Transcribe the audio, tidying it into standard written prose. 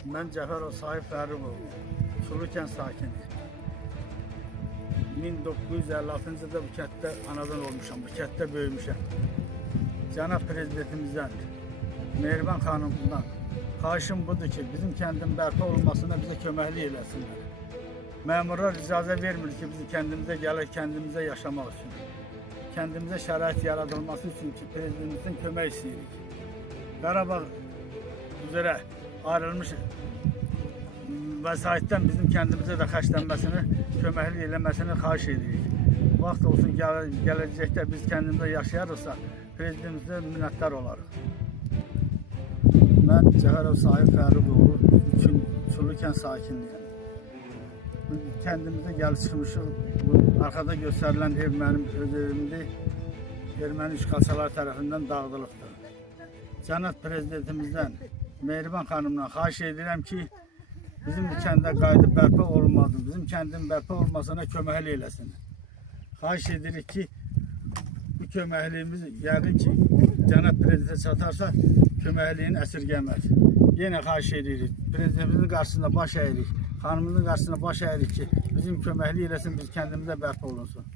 Ben Cəfərov Sahib Fərruqoğlu, Çulukən sakini. 1956-cı ildə bu kənddə anadan olmuşam, bu kənddə böyümüşəm. Cənab Prezidentimizdən, Mehriban xanımdan xahişim budur ki, bizim kəndin bərpa olmasına bizə köməklik eləsinlər. Məmurlar icazə vermir ki, biz kəndimizə gələk, kəndimizə yaşamaq üçün. Kəndimizə şərait yaradılması üçün ki, Prezidentimizdən kömək istəyirik. Qarabağ üzrə ayrılmış vəsaitdən bizim kəndimizə də xərclənməsini, köməklik eləməsini xahiş edirik. Vaxt olsun, gələcəkdə biz kəndimizdə yaşayarıqsa, Prezidentimizə minnətdar olarıq. Mən Cəfərov Sahib Fərruqoğlu, Çulukən sakinliyəm. Kəndimizə gəlib çıxmışıq, bu arxada göstərilən ev mənim öz evimdir, erməni işğalçılar tərəfindən dağıdılıbdır. Cənab Prezidentimizdən, Mehriban xanımdan xahiş edirəm ki, bizim bu kəndə qayıdıb bərpa olunmadı, bizim kəndin bərpa olmasına köməklik eləsin. Xahiş edirik ki, bu köməkliyimiz yəqin ki, Cənab Prezidentə çatarsa, köməkliyin əsirgəməz. Yenə xahiş edirik, Prezidentimizin qarşısında baş əyirik, xanımımızın qarşısında baş əyirik ki, bizim köməklik eləsin, biz kəndimizdə bərpa olunsun.